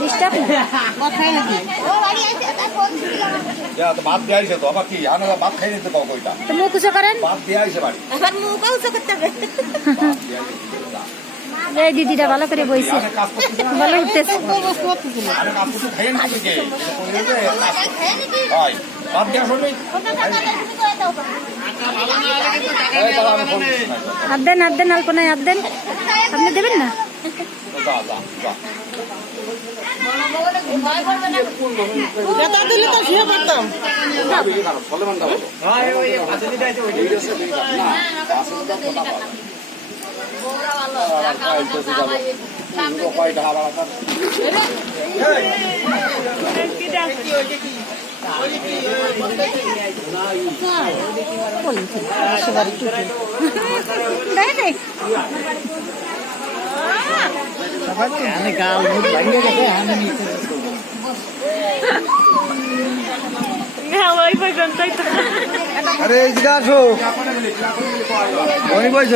disturb ভাত দিয়ে আইসে তো আবার কি ভাত খাই নিতে কইটা তো মুখ উঁচু করেন ভাত দিয়ে আইসে বাড়ি এই দিদিটা ভালো করে বইছে ভালো উঠতেছে ভাত দিয়ে আসুন হাত দেন আলপনায় হাত দেন আপনি দেবেন না দিলে তো শুয়ে পড়তাম আরে এই আসো